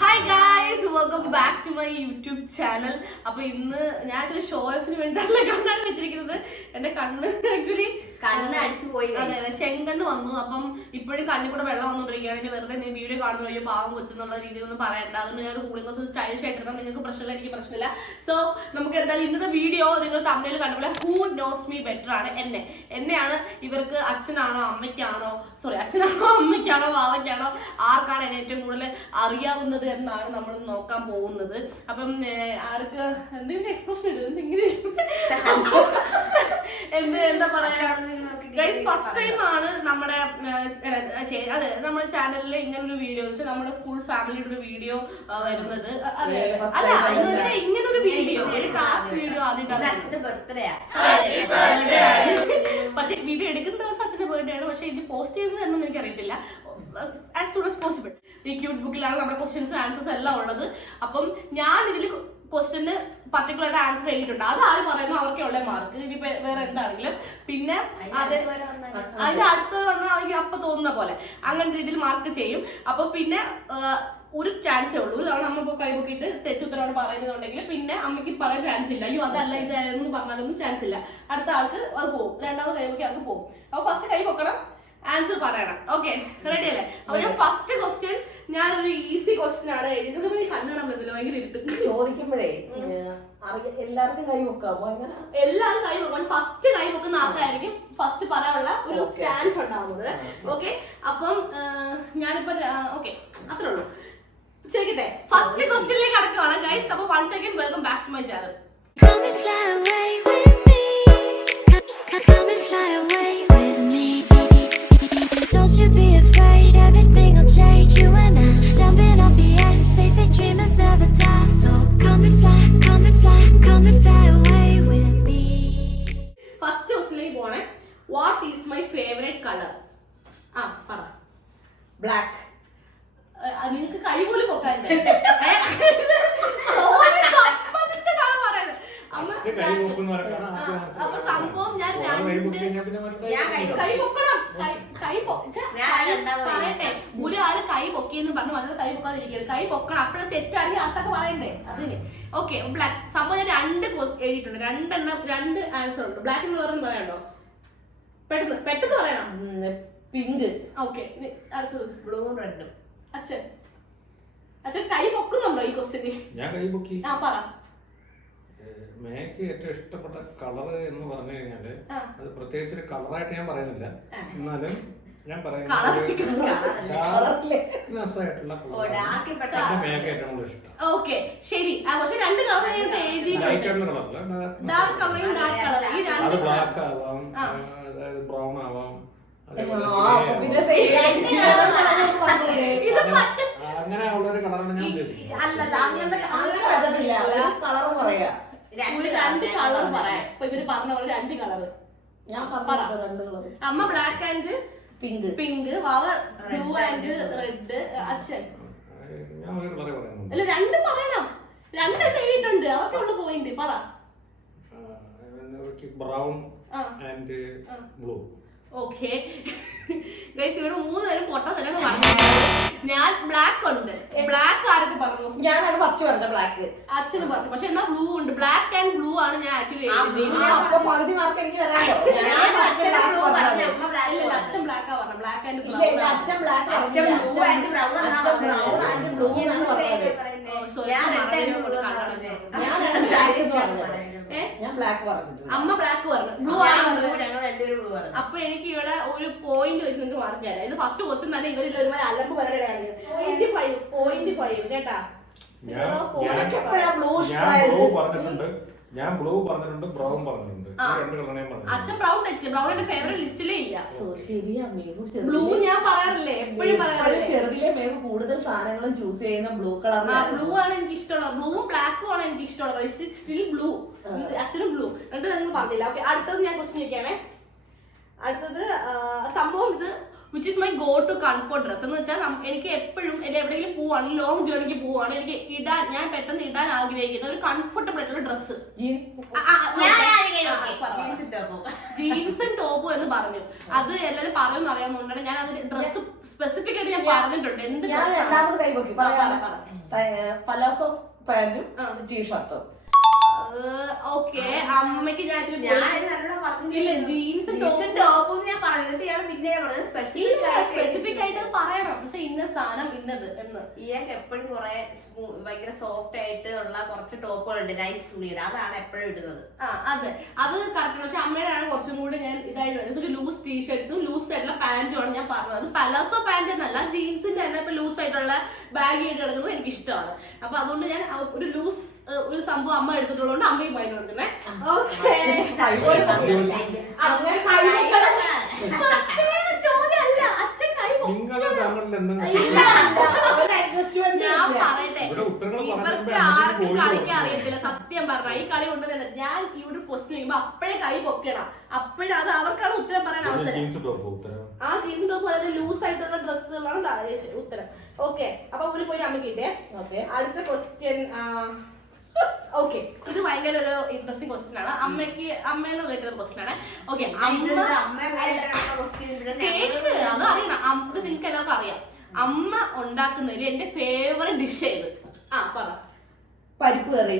Hi guys, welcome back to my YouTube channel. അപ്പൊ ഇന്ന് ഞാൻ ഷോ ഓഫിന് വേണ്ടിയുള്ള കണ്ണാണ് വെച്ചിരിക്കുന്നത്. എന്റെ കണ്ണ് ആക്ച്വലി കണ്ണടിച്ചു പോയി. അതെ, ചെങ്കണ്ണ് വന്നു. അപ്പം ഇപ്പോഴും കണ്ണിൽ കൂടെ വെള്ളം വന്നുകൊണ്ടിരിക്കുകയാണ്. ഇനി വെറുതെ വീഡിയോ കാണുന്ന പാവം കൊച്ചെന്നുള്ള രീതിയിലൊന്നും പറയണ്ട. അതുകൊണ്ട് ഞാൻ കൂളിംഗ് സ്റ്റൈലിഷ് ആയിട്ടിരുന്നാൽ നിങ്ങൾക്ക് പ്രശ്നമില്ല, എനിക്ക് പ്രശ്നമില്ല. സോ നമുക്ക് എന്തായാലും ഇന്നത്തെ വീഡിയോ നിങ്ങൾ തമിഴിൽ കണ്ടപോലെ ഹൂ നോസ് മീ ബെറ്റർ ആണ്. എന്നെയാണ് ഇവർക്ക് അച്ഛനാണോ അമ്മയ്ക്കാണോ വാവയ്ക്കാണോ ആർക്കാണ് എന്നെ ഏറ്റവും കൂടുതൽ അറിയാവുന്നത് എന്നാണ് നമ്മൾ നോക്കാൻ പോകുന്നത്. അപ്പം ആർക്ക് എന്തെങ്കിലും എക്സ്പ്രഷൻ ഇടുന്നത് ഇങ്ങനെ എന്താ പറയാ, ഫസ്റ്റ് ടൈം ആണ് നമ്മുടെ ചാനലിൽ ഇങ്ങനെ ഒരു വീഡിയോ നമ്മുടെ ഫുൾ ഫാമിലിയുടെ ഒരു വീഡിയോ വരുന്നത്. അല്ല എന്ന് വെച്ചാൽ ഇങ്ങനെ ഒരു വീഡിയോ കാസ്റ്റ് വീഡിയോ ആദ്യമായിട്ടാണ്. അച്ഛന്റെ ബർത്ത്ഡേ പക്ഷെ വീഡിയോ എടുക്കുന്ന ദിവസം അച്ഛന്റെ ബർത്ത്ഡേ ആണ്. പക്ഷെ ഇത് പോസ്റ്റ് ചെയ്യുന്നത് എന്നൊന്നും എനിക്കറിയത്തില്ല. As soon as possible. ഈ ക്യൂട്ട് ബുക്കിലാണ് നമ്മുടെ ക്വസ്റ്റ്യൻസും ആൻസേഴ്സ് എല്ലാം ഉള്ളത്. അപ്പം ഞാൻ ഇതിൽ ക്വസ്റ്റ്യന് പർട്ടിക്കുലർ ആയിട്ട് ആൻസർ എഴുതിയിട്ടുണ്ട്. അത് ആര് പറയുന്നു അവർക്കുള്ള മാർക്ക്. ഇനിയിപ്പോ വേറെ എന്താണെങ്കിലും പിന്നെ അതിന്റെ അടുത്ത് വന്നാൽ അവർക്ക് അപ്പൊ തോന്നുന്ന പോലെ അങ്ങനെ രീതിയിൽ മാർക്ക് ചെയ്യും. അപ്പൊ പിന്നെ ഒരു ചാൻസേ ഉള്ളൂ. ഇതാണ് അമ്മ ഇപ്പോൾ കൈപൊക്കിയിട്ട് തെറ്റുത്തരമാണ് പറയുന്നുണ്ടെങ്കിൽ പിന്നെ അമ്മയ്ക്ക് പറയാൻ ചാൻസ് ഇല്ല. അയ്യോ അതല്ല ഇത് എന്ന് പറഞ്ഞാലൊന്നും ചാൻസ് ഇല്ല. അടുത്ത ആൾക്ക് അത് പോകും. രണ്ടാമത് കൈപൊക്കി അത് പോകും. അപ്പൊ ഫസ്റ്റ് കൈ പൊക്കണം, ആൻസർ പറയണം. ഓക്കെ, റെഡി അല്ലേ? അപ്പൊ ഞാൻ ഫസ്റ്റ് ക്വസ്റ്റ്യൻ ഞാനൊരു ഈസി ക്വസ്റ്റ്യൻ ആണ് എഴുതിയത്. കണ്ണുകാണാൻ പറ്റില്ല, ഭയങ്കര ഇരുട്ട്. ചോദിക്കുമ്പോഴേ എല്ലാവർക്കും കൈ വെക്കാമോ? അങ്ങനെ എല്ലാവരും കൈ വെക്കണം. ഫസ്റ്റ് കൈ വെക്കുന്ന ആൾക്കായിരിക്കും ഫസ്റ്റ് പറയാനുള്ള ഒരു ചാൻസ് ഉണ്ടാവുന്നത്. ഓക്കെ, അപ്പം ഞാനിപ്പോ ഓക്കെ അത്രേ ഉള്ളൂ. ചോദിക്കട്ടെ, ഫസ്റ്റ് ക്വസ്റ്റ്യനിലേക്ക് കടക്കുവാണ് ഗൈസ്. അപ്പൊ 1 second, welcome back to my channel. Come and fly away with me. Come and fly away with me. Don't you be afraid, everything will change. You and I jumping off the edge. They say dreamers never die. So come and fly, come and fly, come and fly away with me. First ക്വസ്റ്റ്യനിലേക്ക് പോണേ. What is my favourite colour? ആ പറ. Black. നിങ്ങൾക്ക് കൈ പോലും പൊക്കാനില്ല. അപ്പൊ സംഭവം ഞാൻ പറയട്ടെ, ഒരാള് കൈ പൊക്കിയെന്ന് പറഞ്ഞു മറ്റൊരു കൈ പൊക്കാതിരിക്കരുത്. കൈ പൊക്കണം, അപ്പോഴും തെറ്റാണെങ്കിൽ അതൊക്കെ പറയണ്ടേ അതിന്. Okay, black. സംഭവം ഞാൻ എഴുതിയിട്ടുണ്ട്. രണ്ട് ആൻസർ ഉണ്ട്. ബ്ലാക്കിന് വേറെ പറയണ്ടോ? പെട്ടെന്ന് പറയണം. പിങ്ക്. ഓക്കെ, അടുത്തത് ബ്ലൂവും റെഡും. അച്ഛൻ കൈ പൊക്കുന്നുണ്ടോ ഈ ക്വസ്റ്റ്യന്? ഞാൻ കൈ പൊക്കി. ആ പറ. മേക്ക് ഏറ്റവും ഇഷ്ടപ്പെട്ട കളർ എന്ന് പറഞ്ഞു കഴിഞ്ഞാല് അത് പ്രത്യേകിച്ച് ഒരു കളറായിട്ട് ഞാൻ പറയുന്നില്ല. എന്നാലും ഞാൻ പറയുന്നത് മേക്ക് ഏറ്റവും കൂടുതൽ ഇഷ്ടം. ഓക്കെ, ശരി. പക്ഷെ രണ്ട് കളർ എഴുതിയിട്ടുണ്ട്. ഡാർക്ക് കളറും ഡാർക്ക് കളർ. അത് ബ്ലാക്ക് ആവാം, അതായത് ബ്രൗൺ ആവാം. അങ്ങനെ ഉള്ളൊരു കളറാണ് ഞാൻ ഉദ്ദേശിക്കുന്നത്. അല്ലല്ല, അങ്ങനത്തെ കളർ പറയാ. രണ്ട് കളർ പറയാം. ഇപ്പൊ ഇവര് പറഞ്ഞ പോലെ രണ്ട് കളർ ഞാൻ രണ്ട് കളർ. അമ്മ black and pink, Vava blue and red, അച്ഛൻ ഞാൻ ഒരു കളറേ പറയുന്നുണ്ട്. അല്ല, രണ്ടും പറയണം. രണ്ടെണ്ണം എഴുതിയിട്ടുണ്ട്. അതൊക്കെ ഉള്ള പോയിന്റ് പറ. Brown and blue. Okay guys, ഇവിടെ 3 പേരും പൊട്ടാൻ തന്നെയാണ് പറഞ്ഞത്. ഞാൻ ബ്ലാക്ക് ഉണ്ട്. ബ്ലാക്ക് ആരൊക്കെ പറഞ്ഞു? ഞാനാണ് ഫസ്റ്റ് പറഞ്ഞത് ബ്ലാക്ക്. അച്ഛന് പറഞ്ഞു. പക്ഷെ എന്നാ ബ്ലൂ ഉണ്ട്. ബ്ലാക്ക് ആൻഡ് ബ്ലൂ ആണ് ഞാൻ ആക്ച്വലി പകുതി മാർക്ക് എനിക്ക് വരാമോ? അച്ഛൻ ബ്ലാക്കാ പറഞ്ഞു. Black and blue. അച്ഛൻ ബ്ലാക്ക് ബ്രൗൺ ആൻഡ് ബ്ലൂ എന്നാണ് പറഞ്ഞത്. ഞാൻ ബ്ലാക്ക് പറഞ്ഞിട്ടുണ്ട്. അമ്മ ബ്ലാക്ക് പറഞ്ഞു. ബ്ലൂ അപ്പൊ എനിക്ക് ഇവിടെ ഒരു പോയിന്റ് വെച്ച് നിങ്ങൾക്ക് മാർക്ക് തരാം. ഇത് ഫസ്റ്റ് ക്വസ്റ്റ്യൻ തന്നെ ഇവരിൽ ഒരുമാതിരി അലമ്പ് പറയുടെ കാണിക്കുന്നത്. 0.5 കേട്ടാ. ഞാൻ ബ്ലൂ പറഞ്ഞിട്ടുണ്ട്, ബ്രൗൺ പറഞ്ഞിട്ടുണ്ട്. രണ്ട് കളറേ പറഞ്ഞു. അച്ഛൻ ബ്രൗൺ തെറ്റ്. ബ്രൗൺ എന്റെ ഫേവറേറ്റ് ലിസ്റ്റിലേ ഇല്ല. ശരിയാ, ബ്ലൂ ഞാൻ പറയാറില്ലേ, എപ്പോഴും പറയാറില്ലേ. ചെറുതിലെ മേഘ കൂടുതൽ സാധനങ്ങളും ചൂസ് ചെയ്യുന്ന ബ്ലൂ കളർ. ബ്ലൂ ആണ് എനിക്ക് ഇഷ്ടമുള്ളത്. ബ്ലൂവും ബ്ലാക്കും ആണ് എനിക്ക് ഇഷ്ടമുള്ളത്. Still blue. അച്ഛനും ബ്ലൂ. രണ്ടും നിങ്ങൾ പറഞ്ഞില്ല. ഓക്കെ, അടുത്തത് ഞാൻ ക്വസ്റ്റ്യൻ ചോദിക്കാമേ. അടുത്തത് സംഭവം ഇത് which is my go to comfort dress എന്ന് വെച്ചാൽ എനിക്ക് എപ്പോഴും എന്റെ എവിടെയെങ്കിലും പോവാണ്, ലോങ് ജേർണിക്ക് പോവാണ്, എനിക്ക് ഞാൻ പെട്ടെന്ന് ഇടാൻ ആഗ്രഹിക്കുന്ന ഒരു കംഫർട്ടബിൾ ആയിട്ടുള്ള ഡ്രസ്സ്. ജീൻസും ടോപ്പും എന്ന് പറഞ്ഞു. അത് എല്ലാവരും പറയുമെന്ന് അറിയാവുന്നതുകൊണ്ടാണ് ഞാൻ അതിന് ഡ്രസ്സ് സ്പെസിഫിക് ആയിട്ട് ഞാൻ പറഞ്ഞിട്ടുണ്ട് എന്ത് ഞാൻ dress ആണ്. രണ്ടാമത് കൈ പൊക്കി പറയാം. പറ. പലാസോ പാന്റും ടീഷർട്ടും. ഓക്കെ അമ്മയ്ക്ക് ഞാൻ ഇച്ചിരി ഞാൻ നല്ലോണം പറഞ്ഞു. ഇല്ല ജീൻസ് ടോപ്പും ഞാൻ പറഞ്ഞിട്ട് ഞാൻ പിന്നെ പറഞ്ഞത് സ്പെസിഫിക് ആയിട്ട് അത് പറയണം. പക്ഷെ ഇന്ന സാധനം ഇന്നത് എന്ന്. ഇയാൾക്ക് എപ്പോഴും കുറെ ഭയങ്കര സോഫ്റ്റ് ആയിട്ട് ഉള്ള കുറച്ച് ടോപ്പുകളുണ്ട് നൈസ് തുണിയുടെ, അതാണ് എപ്പോഴും ഇടുന്നത്. അതെ അത് കറക്റ്റ്. പക്ഷെ അമ്മയുടെ ആണ് കുറച്ചും കൂടി ഞാൻ ഇതായിട്ട് വരുന്നത്. ലൂസ് ടീഷർട്ട്സും ലൂസ് ആയിട്ടുള്ള പാന്റും ആണ് ഞാൻ പറഞ്ഞത്. അത് പലാസോ പാന്റ് എന്നല്ല, ജീൻസിന്റെ തന്നെ ഇപ്പൊ ലൂസ് ആയിട്ടുള്ള ബാഗ് ആയിട്ട് കിടക്കുന്നത് എനിക്ക് ഇഷ്ടമാണ്. അപ്പൊ അതുകൊണ്ട് ഞാൻ ഒരു ലൂസ് ഒരു സംഭവം അമ്മ എടുത്തിട്ടുള്ളതുകൊണ്ട് അമ്മയും പൈന കൊടുക്കുന്നേ. ചോദ്യമല്ല, അച്ഛൻ കൈ നിങ്ങള് തമ്മിൽ എന്തെങ്കിലും ഞാൻ പറയട്ടെ, ഇവിടെ ഉത്തരങ്ങൾ ഇവർക്ക് ആർക്കും കളിക്കാൻ അറിയത്തില്ല. സത്യം പറഞ്ഞ ഈ കളി കൊണ്ടുവന്നത് ഞാൻ ഇവിടെ ക്വസ്റ്റ്യൻ ചെയ്യുമ്പോ അപ്പഴേ കൈ പൊക്കണം. അപ്പോഴേ അത് അവർക്കാണ് ഉത്തരം പറയാൻ അവസരം. ആ ജീൻസ് ടോപ്പ് വളരെ ലൂസ് ആയിട്ടുള്ള ഡ്രസ്സുകളാണ് ഉത്തരം. ഓക്കെ, അപ്പൊ ഒരു പോയി അമ്മക്കിട്ടേ. അടുത്ത ക്വസ്റ്റ്യൻ. ഓക്കെ, ഇത് ഭയങ്കര ഒരു ഇൻട്രസ്റ്റിംഗ് ക്വസ്റ്റ്യൻ ആണ്. അമ്മേനെ റിലേറ്റഡ് ക്വസ്റ്റ്യൻ ആണ്. ഓക്കെ, കേക്ക് അത് അറിയണം. അത് നിങ്ങൾക്ക് എല്ലാവർക്കും അറിയാം. അമ്മ ഉണ്ടാക്കുന്നതിൽ എന്റെ ഫേവറേറ്റ് ഡിഷ് ഏത്? പറ. പരിപ്പ് കറി.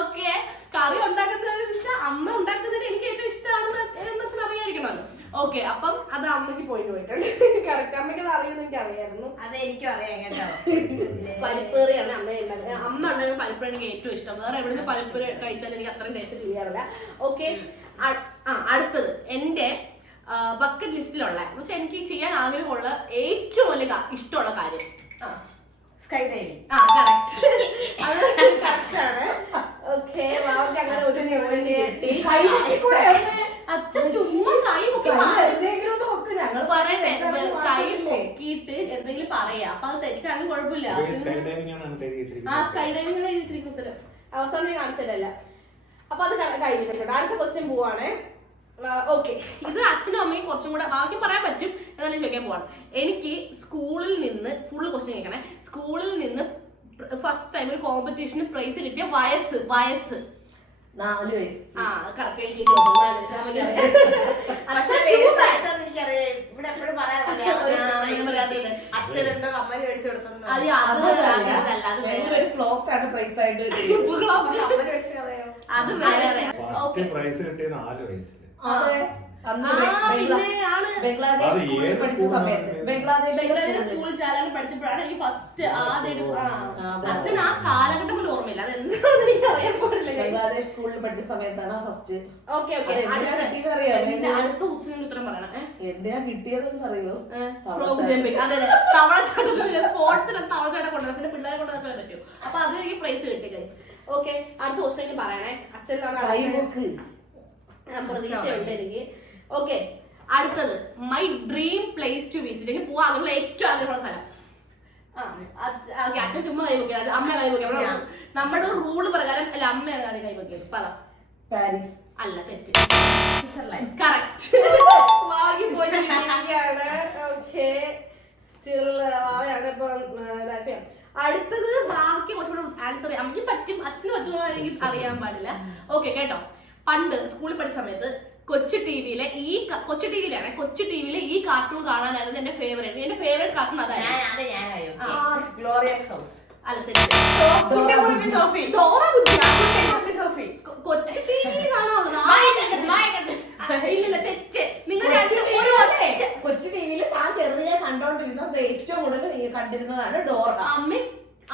ഓക്കെ, കറി ഉണ്ടാക്കുന്നതെന്ന് വെച്ചാൽ അമ്മ ഉണ്ടാക്കുന്നതിന് എനിക്ക് ഏറ്റവും ഇഷ്ടമാണെന്ന് വെച്ചാൽ അറിയാതിരിക്കണമല്ലോ. ഓക്കെ, അപ്പം അത് അമ്മയ്ക്ക് പോയിട്ടുണ്ട്. കറക്റ്റ്, അമ്മയ്ക്ക് അത് അറിയുമെന്ന് എനിക്ക് അറിയായിരുന്നു. അതെനിക്കും അറിയാം കേട്ടോ. പരിപ്പേറിയാണ് അമ്മ ഉണ്ടാക്കുന്നത്. അമ്മ ഉണ്ടാക്കുന്ന പരിപ്പ് എനിക്ക് ഏറ്റവും ഇഷ്ടം. വേറെ എവിടുന്ന് പരിപ്പ് കഴിച്ചാൽ എനിക്ക് അത്രയും ടേസ്റ്റ് ചെയ്യാറില്ല. ഓക്കെ, അടുത്തത് എന്റെ ബക്കറ്റ് ലിസ്റ്റിലുള്ള പക്ഷെ എനിക്ക് ചെയ്യാൻ ആഗ്രഹമുള്ള ഏറ്റവും വലിയ ഇഷ്ടമുള്ള കാര്യം സ്കൈ ഡൈവിംഗ്. കറക്റ്റ്, അത് കറക്റ്റ് ആണ്. ഓക്കെ, അങ്ങനെ അച്ഛൻ ചുമ്മാ കൈ പൊക്കി ഞങ്ങൾ പറയട്ടെ, കൈ പൊക്കിയിട്ട് എന്തെങ്കിലും പറയാ. അപ്പൊ അത് തെറ്റാണെങ്കിൽ കുഴപ്പമില്ല. സ്കൈ ഡൈവിംഗ് ചോദിച്ചിരിക്കുന്ന ഉത്തരം അവസാനം ഞാൻ കാണിച്ചില്ല. അപ്പൊ അത് കഴിഞ്ഞിട്ടുണ്ട്. അടുത്ത ക്വസ്റ്റ്യൻ പോവാണ്. ഓക്കെ, ഇത് അച്ഛനും അമ്മയും കുറച്ചും കൂടെ ബാക്കി പറയാൻ പറ്റും എന്നാലും ചോദിക്കാൻ പോവാണ്. എനിക്ക് സ്കൂളിൽ നിന്ന് ഫുള്ള് ക്വസ്റ്റ്യൻ കേൾക്കണേ. സ്കൂളിൽ നിന്ന് ഫസ്റ്റ് ടൈം ഒരു കോമ്പറ്റീഷന് പ്രൈസ് കിട്ടിയ വയസ്സ് 4 വയസ്സ്. കറക്റ്റ്. ഇവിടെ എപ്പോഴും പറയാറില്ല അച്ഛനെന്തോ കമ്മൽ മേടിച്ചു കൊടുത്തു. ഒരു ക്ലോക്ക് ആണ് പ്രൈസ് ആയിട്ട് കമ്മൽ മേടിച്ച കഥയോ? അത് വേറെ. പ്രൈസ് കിട്ടിയത് 4 വയസ്സിൽ. ബംഗ്ലാദേശ് സ്കൂളിൽ പഠിച്ച സമയത്ത് ബംഗ്ലാദേശ് സ്കൂളിൽ ചേരാൻ പഠിച്ചപ്പോഴാണ് എനിക്ക് ഫസ്റ്റ് ആദ്യം അച്ഛൻ ആ കാലഘട്ടം പോലും ഓർമ്മയില്ല. അത് എന്താണെന്ന് എനിക്ക് അറിയാൻ പാടില്ല. ബംഗ്ലാദേശ് സ്കൂളിൽ പഠിച്ച സമയത്താണ് ഫസ്റ്റ്. ഓക്കെ, അടുത്ത ഉത്തരം പറയണം. എന്തിനാ കിട്ടിയതെന്ന് അറിയോ? Frog jumping. അതെ, തവളച്ചാട്ടം. സ്പോർട്സിന് തവളച്ചാട്ടം കൊണ്ടുവരാം, പിന്നെ പിള്ളേരെ കൊണ്ടുവരാൻ പറ്റും. അപ്പൊ അത് എനിക്ക് പ്രൈസ് കിട്ടി ഗൈസ്. ഓക്കെ, അടുത്ത ക്വസ്റ്റ്യൻ പറയണേ. അച്ഛനാണ് പ്രതീക്ഷയുണ്ട് എനിക്ക്. ഓക്കെ, അടുത്തത് my dream place to visit. എനിക്ക് പോവാ അതിനുള്ള ഏറ്റവും ആഗ്രഹമുള്ള സ്ഥലം. അച്ഛൻ ചുമ്മാ കൈ വെക്കുക, അമ്മ കൈ വെക്കുക. നമ്മുടെ റൂള് പ്രകാരം അല്ല, അമ്മയാണ് കൈ വെക്കിയത്. പറ. പാരീസ്. അല്ല, തെറ്റ്. കറക്റ്റ്. വാങ്ങി പോയിരിക്കുകയാണ്. ഓക്കെ, സ്റ്റിൽ വാവയാണ് ഇപ്പൊ ഇതാക്കിയ. അടുത്തത് ബാക്കി കുറച്ചുകൂടെ ആൻസർ ചെയ്യാം. അമ്മയ്ക്ക് പറ്റും, അച്ഛന് പറ്റുന്ന എനിക്ക് അറിയാൻ പാടില്ല. ഓക്കെ, കേട്ടോ. പണ്ട് സ്കൂളിൽ പഠിച്ച സമയത്ത് കൊച്ചു ടിവിയിലെ ഈ കാർട്ടൂൺ കാണാനായിരുന്നു എന്റെ ഫേവറേറ്റ് കാർട്ടൂൺ. അതായിരുന്നു ഗ്ലോറിയസ് ഹൗസ്. അല്ല, തെറ്റ്. കൊച്ചു ടിവിയിൽ കാണാനുള്ളത്. ഇല്ലല്ല, തെറ്റ്. നിങ്ങൾ കൊച്ചു ടിവിയിൽ താൻ ചെറുതിനെ കണ്ടോണ്ടിരുന്നത് ഏറ്റവും കൂടുതൽ കണ്ടിരുന്നതാണ് ഡോറ. അമ്മ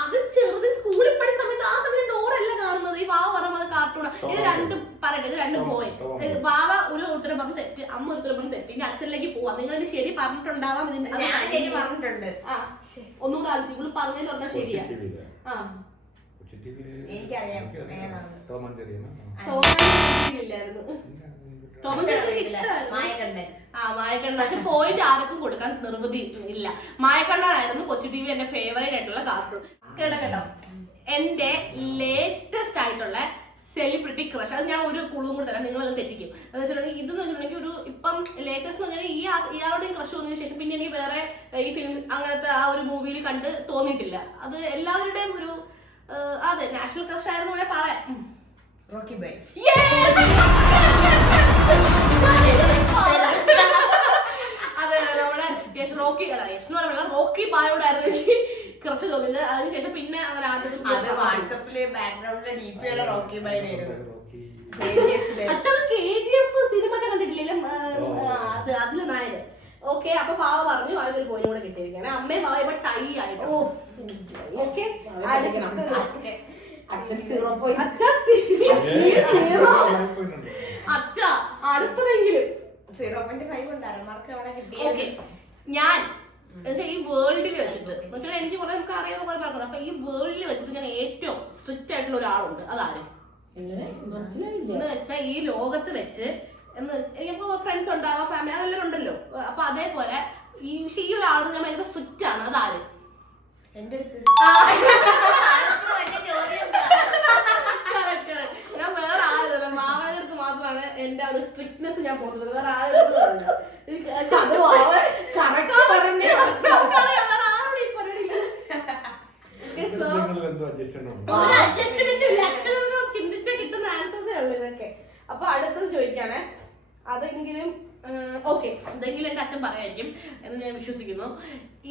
അത് ചെറുത് സ്കൂളിൽ പഠിച്ച സമയത്ത് ആ സമയത്ത് ഡോറല്ല കാണുന്നത്. ഈ വാവ പറയുമ്പോൾ അത് കാർട്ടൂണാ. ഇത് രണ്ടും പറയട്ടെ, ഇത് രണ്ടും പോയി. വാവ ഒരു ഉത്തരം പറഞ്ഞു തെറ്റ്, അമ്മ ഒരു ഉത്തരം പറഞ്ഞു തെറ്റ്. ഇനി അച്ഛനിലേക്ക് പോവാം. നിങ്ങൾ ശരി പറഞ്ഞിട്ടുണ്ടാവാം. ശരി പറഞ്ഞിട്ടുണ്ട്. ഒന്നുകൂടെ ആലോചിച്ചു. ഇവിടെ പറഞ്ഞതെന്ന് പറഞ്ഞാൽ ശരിയാ. എനിക്കറിയാം. മായക്കണ്ണൻ. പക്ഷെ പോയിന്റ് ആർക്കും കൊടുക്കാൻ നിർബന്ധി ഇല്ല. മായക്കണ്ണനായിരുന്നു കൊച്ചു ടി വി എന്റെ ഫേവറേറ്റ് ആയിട്ടുള്ള കാർട്ടൂൺ. കേട്ടോ, എന്റെ ലേറ്റസ്റ്റ് ആയിട്ടുള്ള സെലിബ്രിറ്റി ക്രഷ്. അത് ഞാൻ ഒരു കുളും കൂടെ തരാം, നിങ്ങൾ തെറ്റിക്കും. എന്ന് വെച്ചിട്ടുണ്ടെങ്കിൽ ഇതെന്ന് വെച്ചിട്ടുണ്ടെങ്കിൽ ഒരു ഇപ്പം ലേറ്റസ്റ്റ് എന്ന് പറഞ്ഞാൽ ഇയാളുടെയും ക്രഷ് വന്നതിന് ശേഷം പിന്നെ എനിക്ക് വേറെ ഈ ഫിലിം അങ്ങനത്തെ ആ ഒരു മൂവിയിൽ കണ്ട് തോന്നിയിട്ടില്ല. അത് എല്ലാവരുടെയും ഒരു അതെ നാഷണൽ ക്രഷ് ആയിരുന്നു പറയാം. റോക്കി ബൈ. അതെ നമ്മുടെ യശ് റോക്കി അല്ല യശ് എന്ന് പറയുമ്പോൾ റോക്കി ബായോടായിരുന്നു എനിക്ക് കുറച്ച് തോന്നിയത്. അതിനുശേഷം പിന്നെ അങ്ങനെ അത് വാട്സപ്പില് ബാക്ക്ഗ്രൗണ്ടിലെ DP വരെ റോക്കി ബൈ ആയിരുന്നു. അച്ഛൻ KGF സിനിമ കണ്ടിട്ടില്ലേ? അത് അതില് നായര്. ഓക്കെ, അപ്പൊ പാവ പറഞ്ഞു അതിൽ പോയി കൂടെ കിട്ടിയിരിക്കുകയാണ്. അമ്മയും പാവ ഇപ്പൊ ടൈ ആയിട്ട്. ഓക്കെ, അച്ഛൻ 0 പോയി. അച്ഛ അടുത്തതെങ്കിലും 0.5 ഉണ്ടായിരുന്നു മാർക്ക് അവിടെ കിട്ടി. ഓക്കെ, ഞാൻ ഈ വേൾഡിൽ വെച്ചിട്ട് എനിക്ക് കുറെ നമുക്ക് അറിയാവുന്ന കുറെ പറഞ്ഞു. അപ്പൊ ഈ വേൾഡിൽ വെച്ചിട്ട് ഞാൻ ഏറ്റവും സ്ട്രിക്റ്റ് ആയിട്ടുള്ള ഒരാളുണ്ട്. അതാര് എന്ന് വെച്ചാൽ ഈ ലോകത്ത് വെച്ച് എനിക്ക് ഫ്രണ്ട്സ് ഉണ്ടാവാം, ഫാമിലി അതെല്ലാം ഉണ്ടല്ലോ. അപ്പൊ അതേപോലെ ഈ ഒരാൾ ഞാൻ ഭയങ്കര സ്ട്രിക്റ്റ് ആണ്. അതാര്? ഞാൻ വേറെ ആരുമില്ല, മാമാരുടെ അടുത്ത് മാത്രമാണ് എന്റെ ഒരു സ്ട്രിക്ട്നെസ് ഞാൻ പോകുന്നത്. വേറെ ആരുടെ ചിന്തിച്ച കിട്ടുന്ന ആൻസേഴ്സേ ഉള്ളൂ ഇതൊക്കെ. അപ്പൊ അടുത്തത് ചോദിക്കാനേ, അതെങ്കിലും ഓക്കെ, എന്തെങ്കിലും എന്റെ അച്ഛൻ പറയായിരിക്കും എന്ന് ഞാൻ വിശ്വസിക്കുന്നു.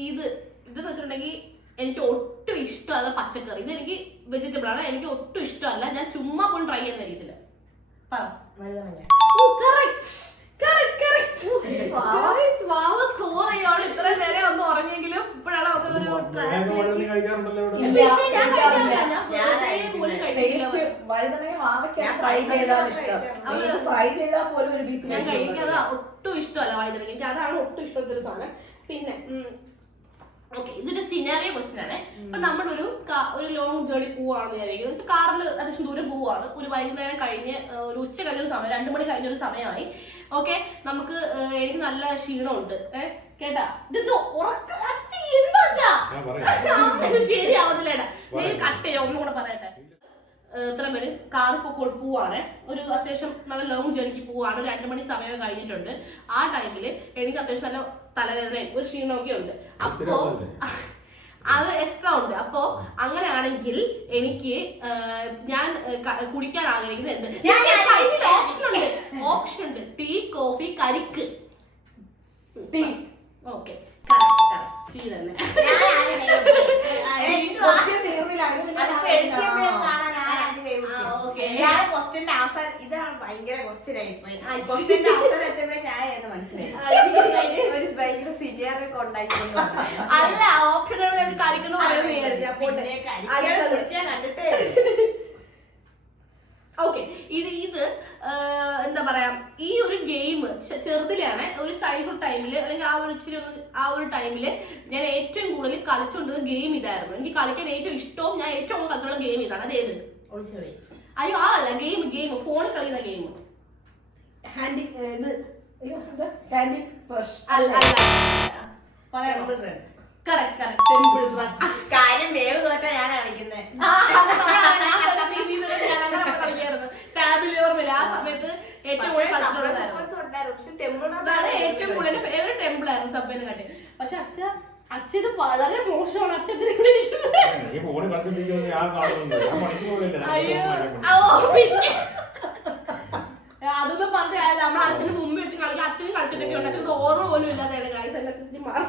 ഇതെന്ന് വെച്ചിട്ടുണ്ടെങ്കിൽ എനിക്ക് ഒട്ടും ഇഷ്ടമല്ല പച്ചക്കറി. ഇത് എനിക്ക് വെജിറ്റബിൾ ആണ്, എനിക്ക് ഒട്ടും ഇഷ്ടമല്ല. ഞാൻ ചുമ്മാ പോയി ട്രൈ ചെയ്യുന്ന രീതിയില് പറ. സ്കോർ ചെയ്യാണ്. ഇത്രയും നേരം ഒന്നും ഉറങ്ങിയെങ്കിലും ഇപ്പോഴാണ് ഞാൻ കഴിക്കാതെ ഒട്ടും ഇഷ്ടമല്ല വഴുതനങ്ങ. എനിക്ക് അതാണ് ഒട്ടും ഇഷ്ടപ്പെട്ടൊരു സാധനം. പിന്നെ ഓക്കെ, ഇതൊരു സിനാരിയോ ക്വസ്റ്റ്യൻ ആണ്. ഇപ്പൊ നമ്മളൊരു ലോങ് ജേർണി പോവാണെന്ന് വിചാരിക്കുന്നത്. കാറിൽ അത്യാവശ്യം ദൂരം പോവാണ്. ഒരു വൈകുന്നേരം കഴിഞ്ഞ് ഒരു ഉച്ച കഴിഞ്ഞൊരു സമയം, 2 മണി കഴിഞ്ഞൊരു സമയമായി. ഓക്കെ, നമുക്ക് എനിക്ക് നല്ല ക്ഷീണമുണ്ട്. കേട്ടാ, ഇത് ശരിയാവുന്നില്ലേടാ, ഞാൻ കട്ട് ചെയ്യാം. ഒന്നും കൂടെ പറയട്ടെ. ഇത്രയും പേര് കാറിൽ പോവാണ്. ഒരു അത്യാവശ്യം നല്ല ലോങ് ജേർണിക്ക് പോവാണ്. 2 മണി സമയം കഴിഞ്ഞിട്ടുണ്ട്. ആ ടൈമില് എനിക്ക് അത്യാവശ്യം നല്ല തലവേദനയും ഒരു ക്ഷീണമൊക്കെ ഉണ്ട്. അപ്പോ അത് എക്സ്ട്രാ ഉണ്ട്. അപ്പോ അങ്ങനെയാണെങ്കിൽ എനിക്ക് ഞാൻ കുടിക്കാൻ ആഗ്രഹിക്കുന്നത് ഓപ്ഷൻ ഉണ്ട്. ടീ, കോഫി, കരിക്ക്. ടീ. ഓക്കെ, തന്നെ ക്വസ്റ്റ്യന്റെ അവസാനം ഇതാണ് ഭയങ്കര ക്വസ്റ്റ്യൻ ആയിപ്പോയി. ക്വസ്റ്റ്യന്റെ അവസാനം എത്തുമ്പോഴേ ചായ എന്ന് മനസ്സിലായി. ഒരു ഭയങ്കര സിനിയർ കൊണ്ടായിട്ടുണ്ട്. അല്ല, ഓപ്ഷനുകൾ കരിക്കുന്നു കണ്ടിട്ടേ. ഓക്കെ, ഇത് എന്താ പറയാ, ഈ ഒരു ഗെയിം ചെറുതിലാണ് ഒരു ചൈൽഡ്ഹുഡ് ടൈമില് അല്ലെങ്കിൽ ആ ഒരു ടൈമില് ഞാൻ ഏറ്റവും കൂടുതൽ കളിച്ചുകൊണ്ടത് ഗെയിം ഇതായിരുന്നു. എനിക്ക് കളിക്കാൻ ഏറ്റവും ഇഷ്ടവും ഞാൻ ഏറ്റവും കളിച്ചുള്ള ഗെയിം ഇതാണ്. അത് ഏത്? അയ്യോ, ആളല്ല, ഗെയിം ഫോണിൽ കളിക്കുന്ന ഗെയിം. കാര്യം വേവ് തോറ്റാ ഞാൻ കളിക്കുന്നത്. ആ സമയത്ത് ഏറ്റവും കൂടുതൽ ഫേവറേറ്റ് ടെമ്പിൾ ആയിരുന്നു സബ്വേനെ കാട്ടി. പക്ഷെ അച്ഛന് വളരെ മോശമാണ്. അച്ഛൻ അതൊന്നും പറഞ്ഞാൽ നമ്മുടെ അച്ഛന് മുമ്പ് വെച്ച് കളിക്കും. അച്ഛനും കളിച്ചിട്ടൊക്കെ ഉണ്ട്. അച്ഛന് ഓർമ്മ പോലും ഇല്ലാതെയാണ് കാര്യം എന്റെ അച്ഛൻ മാറി.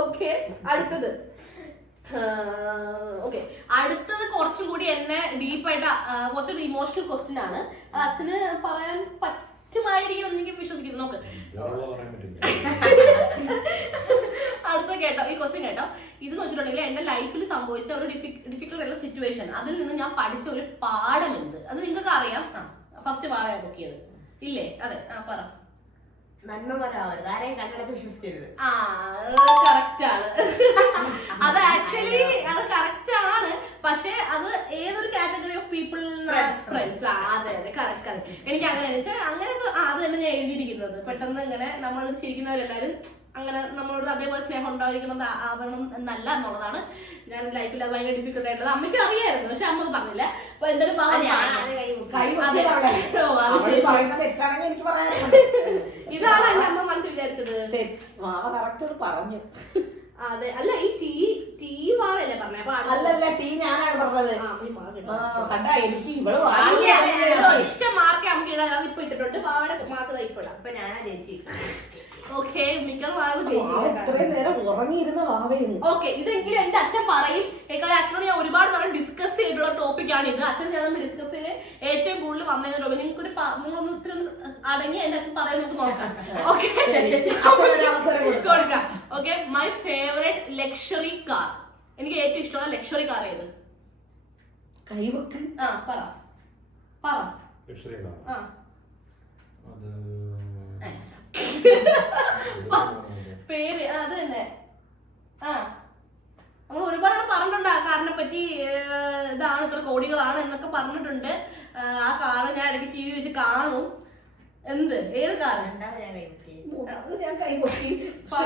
ഓക്കെ, അടുത്തത് കുറച്ചും കൂടി എന്നെ ഡീപ്പായിട്ട് കുറച്ചൊരു ഇമോഷണൽ ക്വസ്റ്റ്യൻ ആണ്. അച്ഛന് പറയാൻ പറ്റുമായിരിക്കും എന്ന് എനിക്ക് വിശ്വസിക്കുന്നു. നോക്ക്, അടുത്ത കേട്ടോ, ഈ ക്വസ്റ്റ്യൻ കേട്ടോ. ഇതെന്ന് വെച്ചിട്ടുണ്ടെങ്കിൽ എന്റെ ലൈഫിൽ സംഭവിച്ച ഒരു ഡിഫിക്കൽട്ട് ആയിട്ടുള്ള സിറ്റുവേഷൻ, അതിൽ നിന്ന് ഞാൻ പഠിച്ച ഒരു പാഠം എന്ത്, അത് നിങ്ങൾക്ക് അറിയാം. ഫസ്റ്റ് പറയാൻ നോക്കിയത് ഇല്ലേ? അതെ, പറ. നന്മപരമാവരുത്, ആരെയും കണ്ടെടുത്ത് വിശ്വസിക്കരുത്. കറക്റ്റ് ആണ്. അത് ആക്ച്വലി അത് കറക്റ്റ് ആണ്. പക്ഷെ അത് ഏതൊരു കാറ്റഗറി ഓഫ് പീപ്പിൾ? ഫ്രണ്ട്സ്. അതെ അതെ, കറക്റ്റ്. എനിക്ക് അങ്ങനെ അങ്ങനെ അത് തന്നെ ഞാൻ എഴുതിയിരിക്കുന്നത്. പെട്ടെന്ന് ഇങ്ങനെ നമ്മൾ ചിരിക്കുന്നവരെല്ലാരും അങ്ങനെ നമ്മളോട് അതേപോലെ സ്നേഹം ഉണ്ടായിരിക്കണം ആവണം എന്നല്ല എന്നുള്ളതാണ്. ഞാൻ ലൈഫിൽ അത് ഭയങ്കര ഡിഫിക്കൽട്ട് ആയിട്ടുള്ളത് അമ്മയ്ക്ക് അറിയായിരുന്നു, പക്ഷെ അമ്മ പറഞ്ഞില്ല. അപ്പൊ എന്തൊരു ഇതാണ് എന്റെ അമ്മ മനസ്സിൽ വിചാരിച്ചത്. പറഞ്ഞു. അതെ, അല്ല, ഈ ടീ ടീ വാവല്ലേ പറഞ്ഞേ? അപ്പൊ അല്ലല്ല ടീ ഞാനാണ് പറഞ്ഞത്. കണ്ടാ എനിക്ക് ഇവള് ഒറ്റ മാർക്ക് നമുക്ക് ഇടാം. അത് ഇപ്പൊ ഇട്ടിട്ടുണ്ട്. വാവയുടെ മാത്രം ഇപ്പൊ ഇടാം. അപ്പൊ ഞാനാ ചേച്ചി. ഓക്കെ, മിക്കവാറും ഇത്രയും നേരം ഉറങ്ങിയിരുന്ന വാവയാണ്. ഓക്കെ, ഇതെങ്കിലും എന്റെ അച്ഛൻ പറയും. അച്ഛനോട് ഞാൻ ഒരുപാട് നാളെ ഡിസ്കസ് ചെയ്തിട്ടുള്ള ടോപ്പിക്കാണ് ഇത്. അച്ഛൻ ഞാൻ നമ്മൾ ഡിസ്കസ് ചെയ്ത് ഏറ്റവും കൂടുതൽ വന്ന ടോപ്പിക്. നിങ്ങളൊന്ന് ഇത്ര അടങ്ങി എന്റെ അച്ഛൻ പറയാൻ നമുക്ക് നോക്കാം. ഓക്കെ, കൊടുക്കാം. Okay, my favourite luxury car. എനിക്ക് ഏറ്റവും ഇഷ്ടമുള്ള ലക്ഷറി കാർ ഏത്? കൈവക്ക്. ആ പറ പറ. ആ പേര് അത് തന്നെ. ആ നമ്മൾ ഒരുപാട് പറഞ്ഞിട്ടുണ്ട് ആ കാറിനെ പറ്റി. ഇതാണ്, ഇത്ര കോടികളാണ് എന്നൊക്കെ പറഞ്ഞിട്ടുണ്ട്. ആ കാറ് ഞാൻ ഇടയ്ക്ക് ടി വി വെച്ച് കാണും. എന്ത് ഏത് കാറ്? ഞാൻ കൈവക്കി.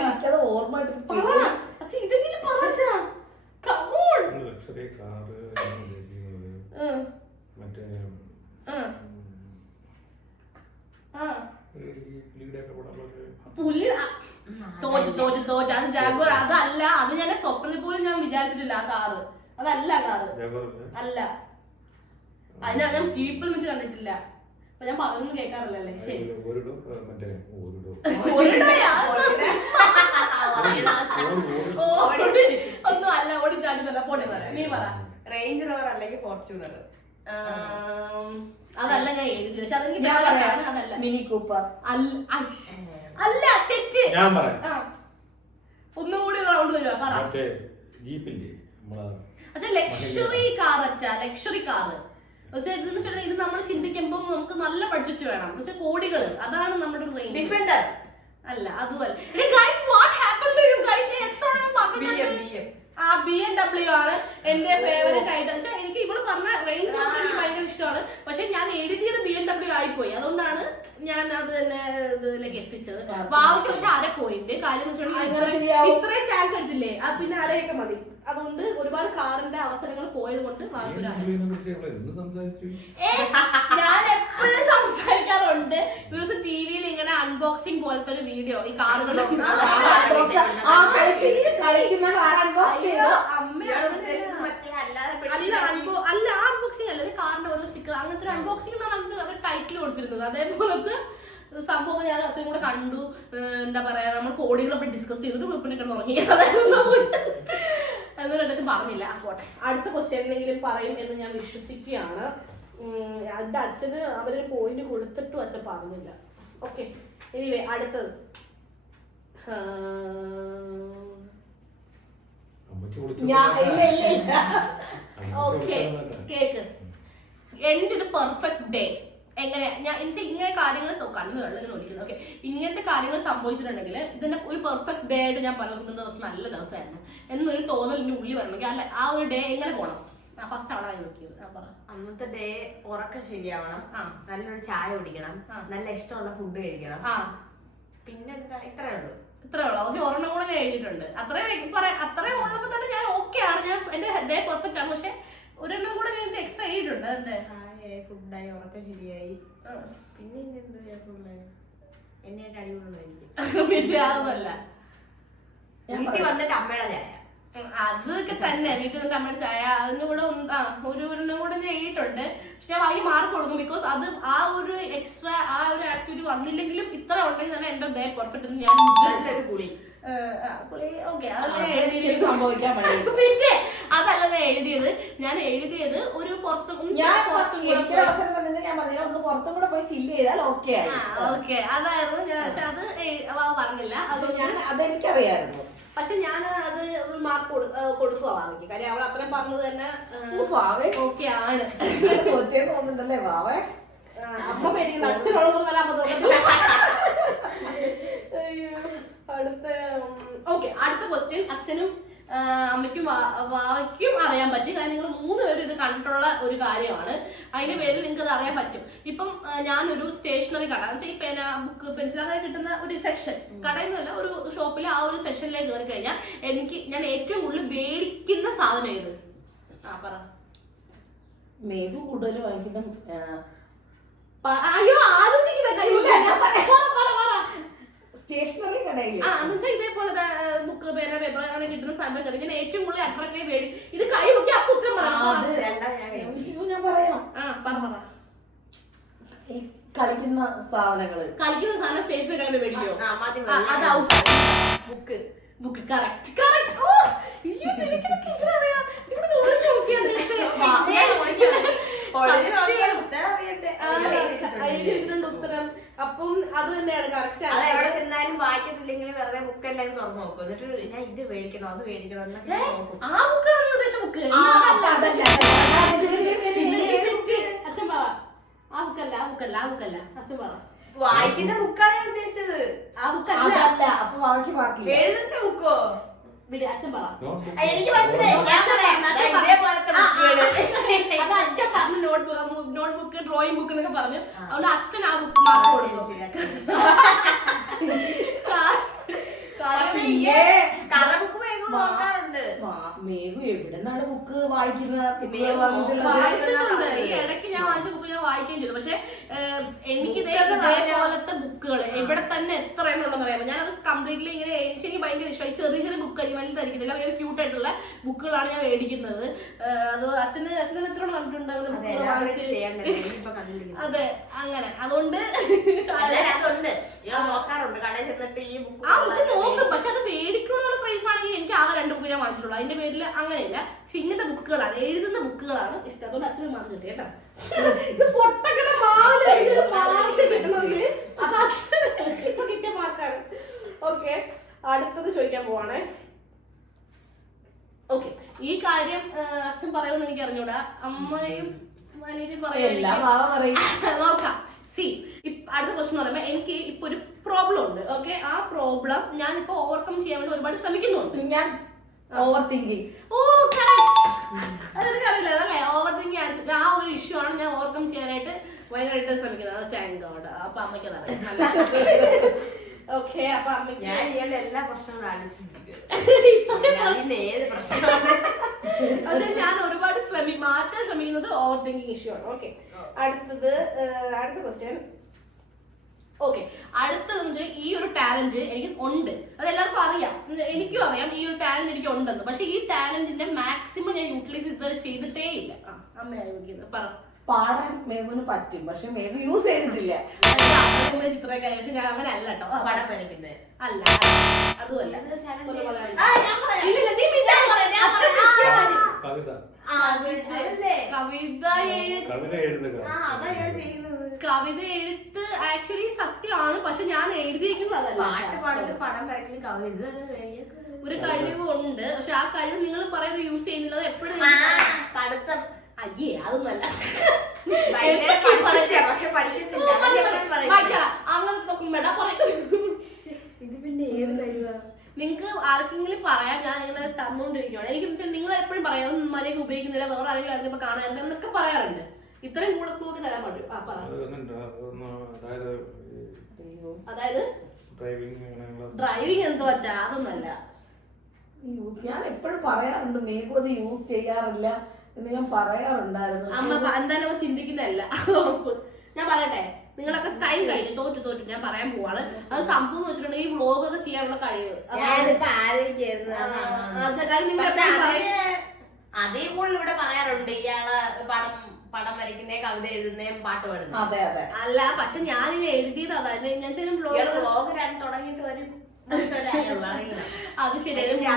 എനിക്കത് ഓർമ്മ ഇതെങ്കിലും പുല്ല് തോറ്റ അത് ജാഗോർ. അതല്ല, അത് ഞാൻ സ്വപ്നത്തിൽ പോലും ഞാൻ വിചാരിച്ചിട്ടില്ല. ആ കാറ് അതല്ല. കാറ് അല്ല. അതിനാ ഞാൻ കീപ്പിൽ വെച്ച് കണ്ടിട്ടില്ല. അപ്പൊ ഞാൻ പറഞ്ഞൊന്നും കേൾക്കാറില്ലല്ലേ? ശരി, ഒന്നും അല്ല. ഓടി ചാടി തന്നെ പോട്ടെ. പറ, നീ പറ. റേഞ്ച് റോവർ അല്ലെങ്കിൽ ഫോർച്യൂണർ. അതല്ല ഞാൻ എഴുതി. പക്ഷെ അതെനിക്ക് അതല്ല. Mini Cooper. അല്ല, തെറ്റ്. ഒന്നുകൂടി റൗണ്ട് വരുവാ. പറ. അച്ഛാ ലക്ഷറി കാർ. അച്ഛാ ലക്ഷറി കാറ് ഇത് നമ്മൾ ചിന്തിക്കുമ്പോൾ നമുക്ക് നല്ല ബഡ്ജറ്റ് വേണം. എന്നുവെച്ചാൽ കോടികള്. അതാണ് നമ്മുടെ റേഞ്ച്. ഡിഫൻഡർ അല്ല, അതുമല്ല. BMW ആണ് എന്റെ ഫേവറേറ്റ് ആയിട്ട്. വെച്ചാൽ എനിക്ക് ഇവള് പറഞ്ഞ റേഞ്ച് എനിക്ക് ഭയങ്കര ഇഷ്ടമാണ്. പക്ഷെ ഞാൻ എഴുതിയത് BMW ആയിപ്പോയി. അതുകൊണ്ടാണ് ഞാൻ അത് തന്നെ ഇതിലേക്ക് എത്തിച്ചത്. വാവയ്ക്ക് പക്ഷെ 1 പോയിന്റ്. കാര്യം എന്ന് വെച്ചിട്ടുണ്ടെങ്കിൽ ഇത്രയും ചാൻസ് എടുത്തില്ലേ, അത് പിന്നെ അരയൊക്കെ മതി. അതുകൊണ്ട് ഒരുപാട് കാറിന്റെ അവസരങ്ങൾ പോയത് കൊണ്ട് ഞാൻ എപ്പോഴും സംസാരിക്കാറുണ്ട്. ദിവസം ടിവിയിൽ ഇങ്ങനെ അൺബോക്സിംഗ് പോലത്തെ ഒരു വീഡിയോ ഈ കാറുകൾ അല്ല, അൺബോക്സിംഗ് അല്ല, കാറിന്റെ ഓരോ സ്റ്റിക്കർ അങ്ങനത്തെ ഒരു അൺബോക്സിംഗ് എന്നാണ് ടൈറ്റിൽ കൊടുത്തിരുന്നത്. അതേപോലത്തെ സംഭവം ഞാൻ അച്ഛനും കൂടെ കണ്ടു. എന്താ പറയാ, നമ്മൾ കോടികളൊക്കെ ഡിസ്കസ് ചെയ്തിട്ട് വെപ്പിനെ കിടന്ന് ഉറങ്ങി. അതായത് സംഭവിച്ചത്. എന്നൊരിടത്തും പറഞ്ഞില്ല. പോട്ടെ, അടുത്ത ക്വസ്റ്റ്യനിലെങ്കിലും പറയും എന്ന് ഞാൻ വിശ്വസിക്കുകയാണ്. അത് അച്ഛന് അവരൊരു പോയിന്റ് കൊടുത്തിട്ടും അച്ഛൻ പറഞ്ഞില്ല. ഓക്കെ, എനിവേ അടുത്തത്. Okay, cake. എന്റെ ഒരു പെർഫെക്റ്റ് ഡേ എങ്ങനെ ഞാൻ ഇങ്ങനെ കാര്യങ്ങൾ കണ്ണു വെള്ളം ഓടിക്കുന്നത്. ഓക്കെ, ഇങ്ങനത്തെ കാര്യങ്ങൾ സംഭവിച്ചിട്ടുണ്ടെങ്കിൽ ഇതിന്റെ ഒരു പെർഫെക്റ്റ് ഡേ ആയിട്ട് ഞാൻ പറയുന്ന ദിവസം നല്ല ദിവസമായിരുന്നു എന്നൊരു തോന്നൽ എന്റെ ഉള്ളിൽ വരണമെങ്കിൽ അല്ല ആ ഒരു ഡേ എങ്ങനെ പോകണം? ഫസ്റ്റ് അവിടെ ആയി നോക്കിയത്. അന്നത്തെ ഡേ ഉറക്കം ശരിയാവണം, നല്ലൊരു ചായ കുടിക്കണം, നല്ല ഇഷ്ടമുള്ള ഫുഡ് കഴിക്കണം. പിന്നെന്താ, ഇത്രേ ഉള്ളൂ. പക്ഷെ ഒരെണ്ണം കൂടെ ഞാൻ എഴുതിയിട്ടുണ്ട്. അത്രയും ഉള്ളപ്പോ തന്നെ ഞാൻ ഓക്കെ ആണ്. ഞാൻ എന്റെ ഡേ പെർഫെക്റ്റ് ആണ്. പക്ഷെ ഒരെണ്ണം കൂടെ ഞാൻ എക്സ്ട്രാ എഴുതിയിട്ടുണ്ട്. അതെന്താ? ഫുഡായി, ഉറക്കം ശരിയായി, പിന്നെ എന്നെ അടിപൊളിയായിരിക്കും. പിന്നെ അതൊന്നുമല്ല, വീട്ടിൽ വന്നിട്ട് അമ്മയുടെ ചായ. അതൊക്കെ തന്നെ വീട്ടിൽ നിന്ന് അമ്മയുടെ ചായ. അതിന്റെ കൂടെ ഒരെണ്ണം കൂടെ ഞാൻ എഴുതിയിട്ടുണ്ട്. പക്ഷെ ഞാൻ വാങ്ങി മാർക്ക് കൊടുക്കും. ബിക്കോസ് അത് ആ ഒരു എക്സ്ട്രാ ആ ഒരു ആക്ടിവിറ്റി വന്നില്ലെങ്കിലും ഇത്ര ഉണ്ടെങ്കിൽ തന്നെ എന്റെ ഡേ പെർഫെക്റ്റ് ഞാൻ നല്ലൊരു കുളി. പിന്നെ അതല്ല ഞാൻ എഴുതിയത്. ഞാൻ എഴുതിയത് ഒരു പുറത്തും അതായിരുന്നു ഞാൻ. പക്ഷെ അത് പറഞ്ഞില്ല. അതെനിക്കറിയായിരുന്നു. പക്ഷെ ഞാൻ അത് മാർക്ക് കൊടുക്കുക വാവയ്ക്ക്. കാര്യം അവൾ അത്രയും പറഞ്ഞത് തന്നെ ഓക്കെ ആണ്. തോന്നുന്നുണ്ടല്ലേ വാവേ? അമ്മ പേടിക്കുന്ന അച്ഛനുള്ളതല്ല അമ്മ തോന്നുന്നത്. അടുത്ത ക്വസ്റ്റ്യൻ അച്ഛനും അമ്മയ്ക്കും വാവയ്ക്കും അറിയാൻ പറ്റും. കാരണം നിങ്ങൾ 3 പേരും ഇത് കണ്ടിട്ടുള്ള ഒരു കാര്യമാണ്. അതിന്റെ പേരിൽ നിങ്ങൾക്ക് അത് അറിയാൻ പറ്റും. ഇപ്പം ഞാനൊരു സ്റ്റേഷനറി കട, ഈ പേന, ബുക്ക്, പെൻസിൽ അങ്ങനെ കിട്ടുന്ന ഒരു സെക്ഷൻ കടയെന്നല്ല, ഒരു ഷോപ്പിൽ ആ ഒരു സെക്ഷനിലേക്ക് കയറി കഴിഞ്ഞാൽ ഞാൻ ഏറ്റവും കൂടുതൽ മേടിക്കുന്ന സാധനം ഏത്? പറ. മേഘു കൂടുതൽ വാങ്ങിക്കുന്ന അയ്യോ ആലോചിക്കുന്ന സ്റ്റേഷനറി കടയില് ഇതേപോലെ ബുക്ക്, പേന പേപ്പർ അങ്ങനെ കിട്ടുന്ന സമയത്ത് ഞാൻ ഏറ്റവും കൂടുതൽ അട്രാക്റ്റീവ് വേടി ഇത് കൈ നോക്കി അപ്പൊ ഉത്തരം ഞാൻ പറയാം. പറ ഈ കളിക്കുന്ന സാധനങ്ങള് കളിക്കുന്ന സാധനം സ്റ്റേഷനിൽ കിടന്ന് മേടിക്കോ അത് ബുക്ക് ബുക്ക് കറക്റ്റ് കറക്റ്റ് ഉത്തരം. അപ്പം അത് തന്നെയാണ് കറക്റ്റ്. എവിടെ ചെന്നാലും വായിക്കത്തില്ലെങ്കിൽ വെറുതെ ബുക്ക് എല്ലാവരും തുറന്നു നോക്കും. എന്നിട്ട് ഞാൻ ഇത് മേടിക്കണോ അത് മേടിക്കണോ എന്നൊക്കെ നോക്കും. ആ ബുക്കാണ് ഉദ്ദേശിച്ച ബുക്ക്. അച്ഛൻ പറ. ആ ബുക്കല്ല ആ ബുക്കല്ല ആ ബുക്കല്ല. അച്ഛൻ പറ. വായിക്കുന്ന ബുക്കാണ് ഞാൻ ഉദ്ദേശിച്ചത്. ആ ബുക്കല്ല. അപ്പൊ ബാക്കി എഴുതുന്ന ബുക്കോ? വിട്. അച്ഛൻ പറ. എനിക്ക് മനസ്സിലായി. ഇതേപോലത്തെ അത് അച്ഛൻ പറഞ്ഞു നോട്ട്ബുക്ക് ഡ്രോയിങ് ബുക്ക് എന്നൊക്കെ പറഞ്ഞു. അതുകൊണ്ട് അച്ഛൻ ആ ബുക്ക് മാർക്ക് കൊടുക്കും. കഥ ബുക്ക് വേഗം നോക്കാറുണ്ട്. മേഘു എവിടെന്നാണ് ബുക്ക് വായിക്കുന്നത്? വായിച്ചിട്ടുണ്ട്. ഈ ഇടയ്ക്ക് ഞാൻ വായിച്ച ബുക്ക് ഞാൻ വായിക്കുകയും ചെയ്തു. പക്ഷെ എനിക്ക് ഇതേപോലത്തെ ബുക്കുകൾ ഇവിടെ തന്നെ എത്ര എണ്ണം ഉണ്ടെന്ന് അറിയാമോ? ഞാനത് കംപ്ലീറ്റ്ലി ഇങ്ങനെ എനിക്ക് ഭയങ്കര ഇഷ്ടമായി. ചെറിയ ചെറിയ ബുക്കായിരിക്കും, വലുതായിരിക്കത്തില്ല, ഭയങ്കര ക്യൂട്ട് ആയിട്ടുള്ള ബുക്കുകളാണ് ഞാൻ മേടിക്കുന്നത്. അത് അച്ഛന് എത്ര എണ്ണം കണ്ടിട്ടുണ്ടാകുന്ന ബുക്കുകൾ വായിച്ച്. അതെ അങ്ങനെ. അതുകൊണ്ട് അതുണ്ട് നോക്കാറുണ്ട് കടയിൽ ചെന്നിട്ട് ഈ ബുക്ക് ആ ബുക്ക് നോക്കും. പക്ഷെ അത് മേടിക്കണമെന്നുള്ള ക്രൈസ് ആണെങ്കിൽ എനിക്ക് ആകെ 2 ബുക്ക് ഞാൻ വാങ്ങിച്ചിട്ടുള്ളൂ. അതിന്റെ പേരിൽ അങ്ങനെയില്ല. പക്ഷെ ഇങ്ങനത്തെ ബുക്കുകളാണ്, എഴുതുന്ന ബുക്കുകളാണ് ഇഷ്ടം. അതുകൊണ്ട് അച്ഛന് മാർക്ക് കിട്ടി കേട്ടോ. പൊട്ടക്കട മാർക്ക് കിട്ടണമെങ്കിൽ അത് അച്ഛന് കിട്ടിയ മാർക്കാണ്. ഓക്കെ, അടുത്തത് ചോദിക്കാൻ പോവാണേ. ഓക്കെ, ഈ കാര്യം അച്ഛൻ പറയുമെന്ന് എനിക്ക് അറിഞ്ഞൂടാ. അമ്മയും മനീജും പറയാം. നോക്കാം. സി, അടുത്ത ക്വസ്റ്റൻ പറയുമ്പോ എനിക്ക് ഇപ്പൊ ഒരു പ്രോബ്ലം ഉണ്ട്. ഓക്കെ, ആ പ്രോബ്ലം ഞാനിപ്പോ ഓവർകം ചെയ്യാൻ വേണ്ടി ഒരുപാട് ശ്രമിക്കുന്നുണ്ട്. ഞാൻ ഓവർ തിങ്കിങ്. ഓ അതെനിക്ക് അറിയില്ല അല്ലേ? ഓവർ തിങ്കിങ് ആ ഒരു ഇഷ്യൂ ആണ് ഞാൻ ഓവർകം ചെയ്യാനായിട്ട് ഭയങ്കരമായിട്ട് ശ്രമിക്കുന്നത്. ചാങ്കോട് അപ്പൊ അമ്മയ്ക്ക് അറിയാം. ഓക്കെ, അപ്പൊ അമ്മയ്ക്ക് ഞാൻ ഇയാളുടെ എല്ലാ പ്രശ്നങ്ങളും ആലോചിച്ചിട്ടുണ്ട്. ഏത് പ്രശ്നം പക്ഷെ ഞാൻ ഒരുപാട് മാറ്റാൻ ശ്രമിക്കുന്നത് ഓവർ തിങ്കിങ് ഇഷ്യൂ ആണ്. ഓക്കെ, അടുത്ത ക്വസ്റ്റ്യൻ. ഓക്കെ, അടുത്തതെന്ന് വെച്ചാൽ ഈ ഒരു ടാലന്റ് എനിക്ക് ഉണ്ട്. അത് എല്ലാവർക്കും അറിയാം, എനിക്കും അറിയാം ഈ ഒരു ടാലന്റ് എനിക്ക് ഉണ്ടെന്ന്. പക്ഷെ ഈ ടാലന്റിന്റെ മാക്സിമം ഞാൻ യൂട്ടിലൈസ് ചെയ്തിട്ടേ ഇല്ല. അമ്മയായി പറ. പാടാൻ മേഘുവിന് പറ്റും, പക്ഷെ മേഘു യൂസ് ചെയ്തിട്ടില്ല. ചിത്രമൊക്കെ പക്ഷെ ഞാൻ അങ്ങനെ അല്ല കേട്ടോ. പടം വരയ്ക്കുന്നത് അല്ല, അതുമല്ല. കവിത എഴുത്ത് ആക്ച്വലി സത്യമാണ്. പക്ഷെ ഞാൻ എഴുതിയിരിക്കുന്നത് അതല്ല. പാട്ട് പാടുന്നത് പടം വരയ്ക്കലും കവിത ഒരു കഴിവുണ്ട്. പക്ഷെ ആ കഴിവ് നിങ്ങൾ പറയുന്നത് യൂസ് ചെയ്യുന്നത് എപ്പോഴും പഠിത്തം. അയ്യേ, അതൊന്നല്ല. പക്ഷെ പഠിക്കുന്നില്ല. അങ്ങനെ നോക്കുമ്പോഴാ പറയുന്നത്. ഇത് പിന്നെ ഏത് കഴിവാ? നിങ്ങൾക്ക് ആർക്കെങ്കിലും പറയാം, ഞാൻ ഇങ്ങനെ തന്നുകൊണ്ടിരിക്കുകയാണ്. എനിക്ക് നിങ്ങൾ എപ്പോഴും പറയാം മലയൊക്കെ ഉപയോഗിക്കുന്നില്ല, വേറെ ആരെങ്കിലും അറിഞ്ഞപ്പോ കാണാൻ എന്നൊക്കെ പറയാറുണ്ട്. ഇത്രയും കൂടെ നോക്കി തരാൻ പറ്റും. ആ പറ. അതായത് ഡ്രൈവിംഗ് എന്തോ വച്ചാ അതൊന്നല്ല. ഞാൻ എപ്പോഴും പറയാറുണ്ട് മേഘു അത് യൂസ് ചെയ്യാറില്ല എന്ന് ഞാൻ പറയാറുണ്ടായിരുന്നു. അമ്മ എന്തായാലും അവ ചിന്തിക്കുന്നതല്ല, ഉറപ്പ്. ഞാൻ പറയട്ടെ, നിങ്ങളൊക്കെ ടൈം കഴിഞ്ഞു, തോറ്റു ഞാൻ പറയാൻ പോവാണ്. അത് സംഭവം എന്ന് വെച്ചിട്ടുണ്ടെങ്കിൽ ഈ വ്ളോഗ് ഒക്കെ ചെയ്യാനുള്ള കഴിവ് അതേ കൂടുതൽ ഇവിടെ പറയാറുണ്ട്. ഇയാള് പടം വരയ്ക്കുന്നേ, കവിത എഴുതുന്നേ, പാട്ട് പാടുന്നേ. അതെ അതെ. അല്ല, പക്ഷെ ഞാനിത് എഴുതിയത് അതായത് ഞാൻ വ്ളോഗ് തുടങ്ങിയിട്ട് വരും. അത് ശരിയായിരുന്നു.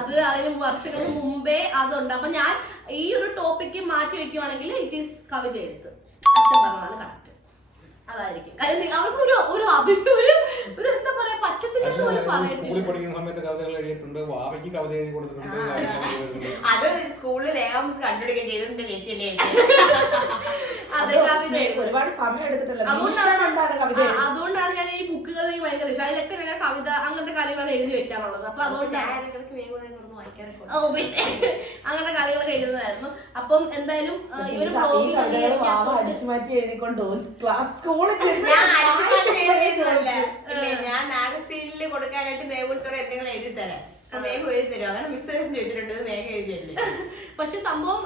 അത് അതിന് വർഷങ്ങൾക്ക് മുമ്പേ അതുണ്ട്. അപ്പൊ ഞാൻ ഈ ഒരു ടോപ്പിക്ക് മാറ്റി വെക്കുവാണെങ്കിൽ ഇറ്റ് ഈസ് കവിത എഴുത്ത്. അച്ഛൻ പറഞ്ഞതാണ് കറക്റ്റ്, അതായിരിക്കും. കാര്യം അവർക്ക് ഒരു എന്താ പറയാ പറ്റത്തില്ലെന്ന് പോലും സ്കൂളിൽ പഠിക്കുന്ന സമയത്ത് കവിതകൾ എഴുതിയിട്ടുണ്ട്, വാവയ്ക്ക് കവിത എഴുതി കൊടുത്തിട്ടുണ്ട്. അത് സ്കൂളിൽ ഏകാംസ് കണ്ടുപിടിക്കാൻ ചെയ്തിട്ടുണ്ട് ചേച്ചി. അതെ, കവിത ഒരുപാട് സമയം എടുത്തിട്ടില്ല. അതുകൊണ്ടാണ് ഞാൻ ഈ ബുക്കുകളിൽ ഭയങ്കര ഇഷ്ടം. അതിലൊക്കെ ഞങ്ങൾ കവിത അങ്ങനത്തെ കാര്യങ്ങളാണ് എഴുതി വെക്കാറുള്ളത്. അപ്പൊ അതുകൊണ്ടാണ് അങ്ങനത്തെ കാര്യങ്ങളൊക്കെ എഴുതുന്നതായിരുന്നു. അപ്പം എന്തായാലും ഇവര് അടിച്ചു മാറ്റി എഴുതിക്കൊണ്ട് സ്കൂളിൽ ഞാൻ മാഗസീനിൽ കൊടുക്കാനായിട്ട് മേഘുത്തോടെ എന്തെങ്കിലും എഴുതി തരാം. മേഘം എഴുതി തരും. അങ്ങനെ മിസ്സേഴ്സ് ചോദിച്ചിട്ടുണ്ട്, മേഘം എഴുതിയല്ലേ. പക്ഷെ സംഭവം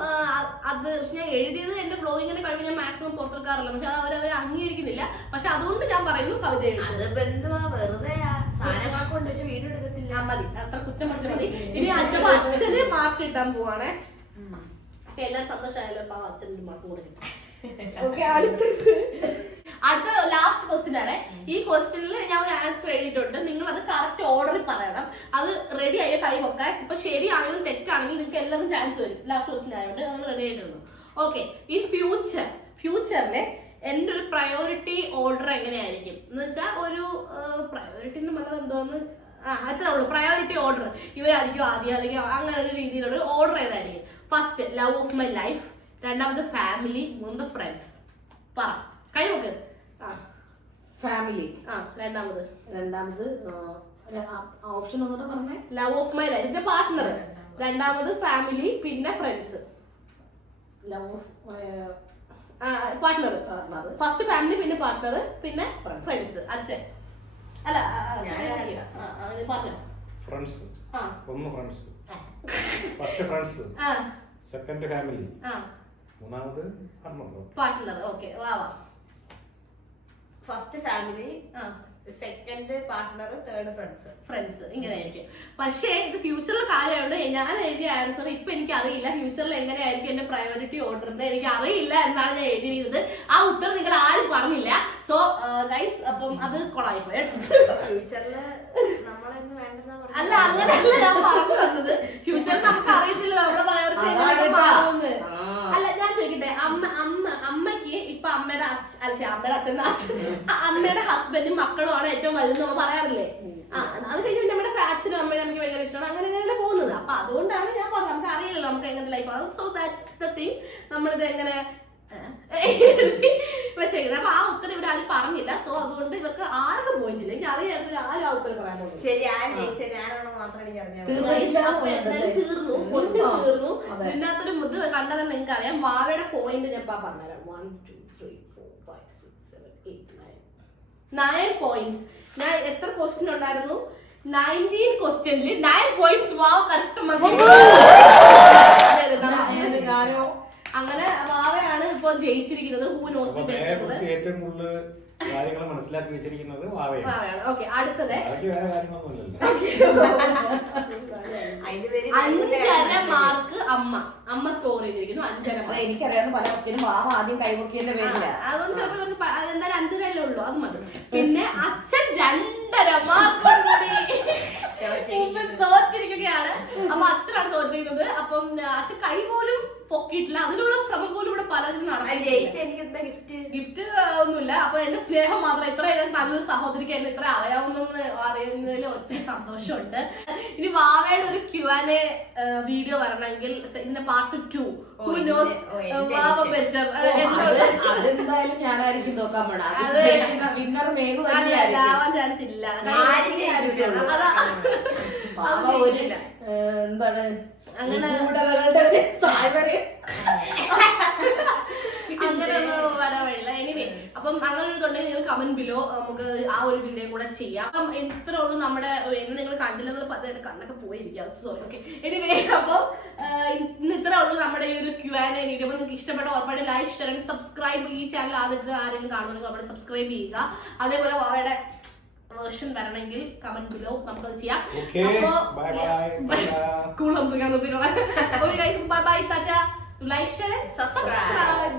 അത് പക്ഷെ ഞാൻ എഴുതിയത് എന്റെ ബ്ലോഗിങ്ങിന്റെ കഴിവ് ഞാൻ മാക്സിമം പുറത്തെടുക്കാറില്ല. പക്ഷെ അത് അവരെ അംഗീകരിക്കുന്നില്ല. പക്ഷെ അതുകൊണ്ട് ഞാൻ പറയുന്നു കവിത എഴുതുന്നത്. അത് ബന്ധുവാ, വെറുതെ സാധനങ്ങളൊക്കെ കൊണ്ട് പക്ഷെ വീഡിയോ എടുക്കത്തില്ല. മതി, അത്ര കുറ്റം പക്ഷെ മതി. ഇനി അച്ഛന് മാർക്ക് കിട്ടാൻ പോവാണേ. അപ്പൊ എല്ലാരും സന്തോഷമായാലും അപ്പൊ അച്ഛന് മാർക്ക് കൂടെ കിട്ടും. ഓക്കെ, അടുത്ത ലാസ്റ്റ് ക്വസ്റ്റ്യൻ ആണ്. ഈ ക്വസ്റ്റ്യനിൽ ഞാൻ ഒരു ആൻസർ എഴുതിയിട്ടുണ്ട്. നിങ്ങൾ അത് കറക്റ്റ് ഓർഡറിൽ പറയണം. അത് റെഡി ആയ കൈ വെക്കാൻ. ഇപ്പൊ ശരിയാണെങ്കിലും തെറ്റാണെങ്കിലും നിങ്ങൾക്ക് എല്ലാവർക്കും ചാൻസ് വരും. ലാസ്റ്റ് ക്വസ്റ്റ്യൻ ആയതുകൊണ്ട് അത് റെഡി ആയിട്ടുണ്ട്. ഓക്കെ, ഇൻ ഫ്യൂച്ചറില് എൻ്റെ ഒരു പ്രയോറിറ്റി ഓർഡർ എങ്ങനെയായിരിക്കും എന്ന് വെച്ചാൽ ഒരു പ്രയോറിറ്റിന്റെ മതം എന്തോന്ന് അത്രേ ഉള്ളൂ. പ്രയോറിറ്റി ഓർഡർ ഇവരായിരിക്കും ആദ്യം, അല്ലെങ്കിൽ അങ്ങനെ ഒരു രീതിയിലുള്ള ഓർഡർ ഏതായിരിക്കും? First love of my life, രണ്ടാമത് ഫാമിലി, മൂന്ന് ഫ്രണ്ട്സ്. പറ, കൈ നോക്ക്. ഫാമിലി. രണ്ടാമത് ഓപ്ഷൻ ഒന്നുകൂടെ പറഞ്ഞേ. Love of my life partner, രണ്ടാമത് ഫാമിലി, പിന്നെ friends. Love of partner, first family, പിന്നെ പാർട്ട്ണർ, പിന്നെ ഫ്രണ്ട്സ്. അച്ഛൻ അല്ല പറഞ്ഞു. ഫ്രണ്ട്സ്, ഒന്ന് friends, first friends, second family, മൂന്നാമത് പാർട്ട്ണർ. ഓക്കെ, വാ. First family, second partner, third friends. ഇങ്ങനെയായിരിക്കും. പക്ഷേ ഇത് ഫ്യൂച്ചറിലെ കാര്യമുണ്ട്. ഞാൻ എഴുതിയ ആൻസർ ഇപ്പൊ എനിക്ക് അറിയില്ല. ഫ്യൂച്ചറിൽ എങ്ങനെയായിരിക്കും എന്റെ പ്രയോറിറ്റി ഓർഡർ എന്ന് എനിക്ക് അറിയില്ല എന്നാണ് ഞാൻ എഴുതിയിരുന്നത്. ആ ഉത്തരം നിങ്ങൾ ആരും പറഞ്ഞില്ല. സോ ഗൈസ്, അപ്പം അത് കൊളായി പോയി. ഫ്യൂച്ചറില് നമ്മളെന്ന് വേണ്ടെന്നാ അല്ല, അങ്ങനെയല്ല ഞാൻ പറഞ്ഞു തന്നത്. ഫ്യൂച്ചറിൽ നമുക്ക് അറിയത്തില്ല നമ്മുടെ പ്രയോറിറ്റി എങ്ങനെയൊക്കെ മാറുമെന്ന്. അല്ല, ഞാൻ ചോദിക്കട്ടെ, അമ്മയ്ക്ക് ഇപ്പൊ അമ്മയുടെ അമ്മയുടെ ഹസ്ബൻഡും മക്കളും ആണ് ഏറ്റവും വലുതെന്ന് നമ്മൾ പറയാറില്ലേ? അത് കഴിഞ്ഞ് നമ്മുടെ അച്ഛനും അമ്മയും നമുക്ക് ഭയങ്കര ഇഷ്ടമാണ്. അങ്ങനെയല്ല പോകുന്നത്. അപ്പൊ അതുകൊണ്ടാണ് ഞാൻ പറഞ്ഞത്. നമുക്ക് അറിയില്ലല്ലോ നമുക്ക് എങ്ങനെ ലൈഫാണ്. So that's the thing. നമ്മളിത് എങ്ങനെ വെച്ചേക്കുന്നത്. അപ്പൊ ആ ഉത്തരം ഇവിടെ ആരും പറഞ്ഞില്ല. സോ അതുകൊണ്ട് ഇവർക്ക് ആർക്കും പോയിട്ടില്ല. എനിക്ക് അറിയാത്ത ആരും ആ ഉത്തരം പറയാൻ പോകുന്നു. ശരി, ഞാനാണോ മാത്രം എനിക്ക് അറിയാം. തീർന്നു. ഇതിനകത്തൊരു മുദ്ര കണ്ടത് നിങ്ങൾക്ക് അറിയാം. വാവയുടെ പോയിന്റ് ഞാൻ പറഞ്ഞുതരാം. 1 2 3 4 5 6 7 8 9 പോയിന്റ്സ്. ഞാൻ എത്ര ക്വസ്റ്റ്യൻ ഉണ്ടായിരുന്നു? 19 ക്വസ്റ്റ്യനിൽ 9 പോയിന്റ്സ് വാവ് കരസ്ഥമാക്കി. അങ്ങനെ വാവയാണ് ഇപ്പൊ ജയിച്ചിരിക്കുന്നത്. ഏറ്റവും കൂടുതൽ കാര്യങ്ങൾ മനസ്സിലാക്കി വെച്ചിരിക്കുന്നത് വാവയാണ്. ഓക്കെ, അടുത്തത് വേറെ കാര്യങ്ങളൊന്നുമില്ലല്ലോ. 5.5 മാർക്ക് അമ്മ സ്കോർ ചെയ്തിരിക്കുന്നു. 5.5 മാർക്ക്. എനിക്കറിയാവുന്ന പല ക്വസ്റ്റ്യനും വാവ ആദ്യം കൈവക്കിയതിന്റെ പേരില്ല. അതുകൊണ്ട് ചിലപ്പോൾ എന്തായാലും 5.5 ഉള്ളൂ. അത് മതി. പിന്നെ അച്ഛൻ 2.5 മാർക്ക് തോറ്റിരിക്കുകയാണ്. അപ്പൊ അച്ഛനാണ് തോറ്റിരിക്കുന്നത്. അപ്പം അച്ഛൻ കൈ പോലും പൊക്കിയിട്ടില്ല. അതിനുള്ള ശ്രമം പോലും ഇവിടെ പലരും നടന്നില്ല. ഗിഫ്റ്റ് ഒന്നുമില്ല. അപ്പൊ എന്റെ സ്നേഹം മാത്രം. ഇത്ര നല്ലൊരു സഹോദരിക്ക് എന്നെ ഇത്ര അറിയാവുന്നെന്ന് അറിയുന്നതിൽ ഒത്തിരി സന്തോഷമുണ്ട്. ഇനി വാവയുടെ ഒരു Q&A വീഡിയോ വരണമെങ്കിൽ ഇതിന്റെ പാർട്ട് 2 അതെന്തായാലും ഞാനായിരിക്കും നോക്കാൻ പോണത്. വിന്നർ മേഘു ആവാൻ ചാൻസ് ഇല്ല. എന്താണ് അങ്ങനെ അങ്ങനെയൊന്നും വരാൻ വഴിയില്ല. എനിവേ, അപ്പം അങ്ങനെ ഒരു ഇതുണ്ടെങ്കിൽ നിങ്ങൾ കമന്റ് ബിലോ നമുക്ക് ആ ഒരു വീഡിയോ കൂടെ ചെയ്യാം. അപ്പം ഇത്ര ഉള്ളൂ നമ്മുടെ. എന്നെ നിങ്ങൾ കണ്ടില്ല, നിങ്ങൾ പതിനെട്ട് കണ്ണൊക്കെ പോയിരിക്കാം. സോറി. ഓക്കെ, എനിവേ, അപ്പം ഇന്ന് ഇത്ര ഉള്ളൂ നമ്മുടെ ഈ ഒരു Q&A വീഡിയോ. അപ്പോൾ നിങ്ങൾക്ക് ഇഷ്ടപ്പെട്ട ഉറപ്പായിട്ട് ലൈക്ക്, ഷെയർ, സബ്സ്ക്രൈബ്. ഈ ചാനൽ ആരെങ്കിലും കാണുമെങ്കിൽ അവിടെ സബ്സ്ക്രൈബ് ചെയ്യുക. അതേപോലെ വാവയുടെ വേർഷൻ വരണമെങ്കിൽ കമന്റ് ബിലോ നമുക്കത് ചെയ്യാം. കൂളം സുഖാന്തത്തിലുള്ള. ഓക്കെ ഗൈസ്, ബൈ ബൈ, ടാറ്റ. Like, share, subscribe.